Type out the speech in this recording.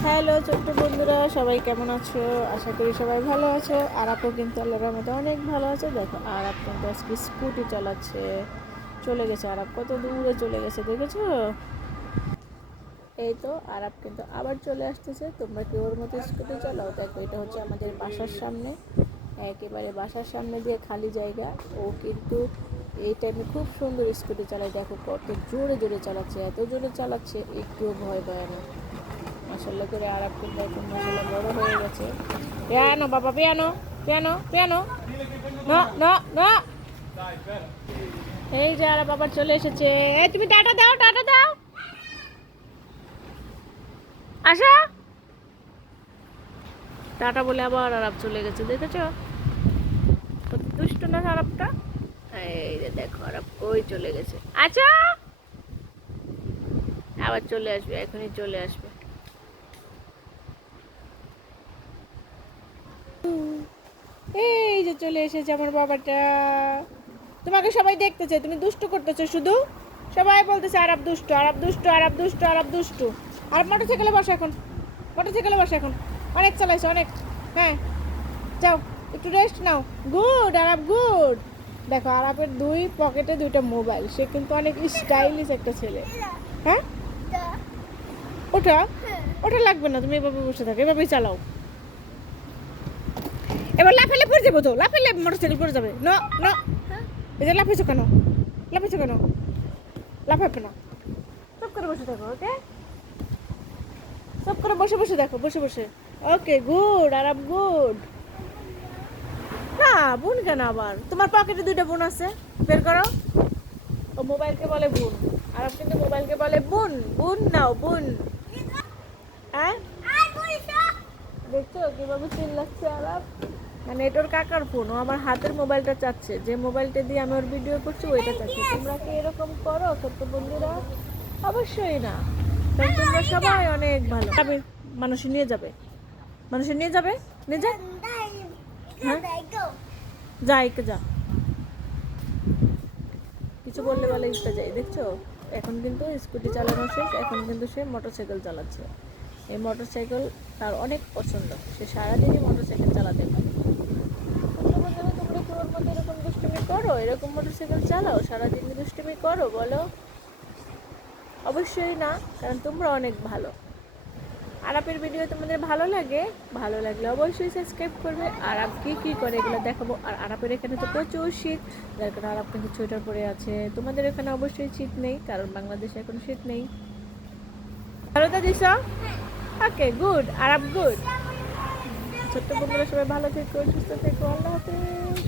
Hello ছোট্ট বন্ধুরা, সবাই কেমন আছো? আশা করি সবাই ভালো আছো। আর আপু কিন্তু আল্লাহর মধ্যে অনেক ভালো আছে। দেখো, আর আপ কিন্তু আজকে স্কুটি চালাচ্ছে। চলে গেছে আর কত দূরে চলে গেছে, দেখেছ? এই তো, আর আপ কিন্তু আবার চলে আসতেছে। তোমরা কি ওর মতো স্কুটি চালাও? দেখো, এটা হচ্ছে আমাদের বাসার সামনে। একেবারে বাসার সামনে দিয়ে খালি জায়গা। ও কিন্তু এই টাইমে খুব সুন্দর স্কুটি চালায়। দেখো, কত জোরে জোরে চালাচ্ছে, এত জোরে চালাচ্ছে, একটুও ভয় পায় না। মাসাল্লাহ করে আর এক এখন মাসাল্লাহ বড় হয়ে গেছে। পিয়ানো, বাবা, পিয়ানো পিয়ানো পিয়ানো। না না এই যে আর বাবা চলে এসেছে। এই তুমি টাটা দাও টাটা দাও। আশা? টাটা বলে আবার আরব চলে গেছে, দেখেছ? দুষ্ট না আরবটা এই যে দেখো আরব কই চলে গেছে। আচ্ছা? আবার চলে আসবে, এখনই চলে আসবে। যে চলে এসেছে আমার বাবাটা। তোমাকে সবাই দেখতেছে তুমি দুষ্টু করতেছো শুধু? সবাই বলতেছে আরব দুষ্টু আরব দুষ্টু আরব দুষ্টু আরব দুষ্টু। আর মোটরসাইকেলে বসো এখন মোটরসাইকেলে বসো এখন। অনেক চালাইছো অনেক। হ্যাঁ যাও একটু রেস্ট নাও। গুড আরব গুড দেখো আরবের দুই পকেটে দুইটা মোবাইল সে কিন্তু অনেক স্টাইলিশ একটা ছেলে। হ্যাঁ? ওটা ওটা লাগবে না তুমি এভাবে বসে থাকো এভাবেই চালাও। এবার লাফালে পড়ে যাব তো লাফালে মোটরসাইকেল পড়ে যাবে। ন ন। এই যে লাফাইছো কেন? লাফাইছো কেন? লাফাবে না। চুপ করে বসে থাকো, ওকে? চুপ করে বসে বসে দেখো, বসে বসে। ওকে, গুড, আরাম, গুড। না, বোন কেন আবার? তোমার পকেটে দুইটা বোন আছে, বের করো। ও মোবাইলকে বলে বোন, আরাম কিন্তু মোবাইলকে বলে বোন বোন নাও, বোন। হ্যাঁ? দেখছ? কীভাবে চিল্লাচ্ছে আরাম মানে এটা ওর কাকার ফোন ও আমার হাতের মোবাইলটা চাচ্ছে। যে মোবাইলটা দিয়ে আমি ওর ভিডিও করছি, ওইটা চাচ্ছি। তোমরা কি এরকম করো, ছোট্ট বন্ধুরা? অবশ্যই না। কারণ তোমরা সবাই অনেক ভালো। যাবে মানুষ নিয়ে যাবে। মানুষ নিয়ে যাবে? নিয়ে যা। হ্যাঁ? যা, একে যা। কিছু বললে বলে ইচ্ছা যাই দেখছ? এখন কিন্তু স্কুটি চালানো শেষ, এখন কিন্তু সে মোটরসাইকেল চালাচ্ছে। এই মোটরসাইকেল তার অনেক পছন্দ। সে সারাদিনই মোটরসাইকেল চালাতে পারে। তোমরা তোমরা মতো এরকম দুষ্টুমি করো? এরকম মোটরসাইকেল চালাও, সারাদিন দুষ্টুমি করো, বলো। অবশ্যই না, কারণ তোমরা অনেক ভালো। আরাপের ভিডিও তোমাদের ভালো লাগে, ভালো লাগলে অবশ্যই সাবস্ক্রাইব করবে। আর কী কী করে এগুলো দেখাবো? আর আরাপের এখানে তো প্রচুর শীত, যার কারণে আরাপ কিন্তু সোয়েটার পরে আছে। তোমাদের এখানে অবশ্যই শীত নেই, কারণ বাংলাদেশে এখন শীত নেই। ভালো তো দিস ওকে গুড আর আপ গুড ছোট্ট বন্ধুরা সবাই ভালো থেকো সুস্থ থেকো। আল্লাহ হাফিজ।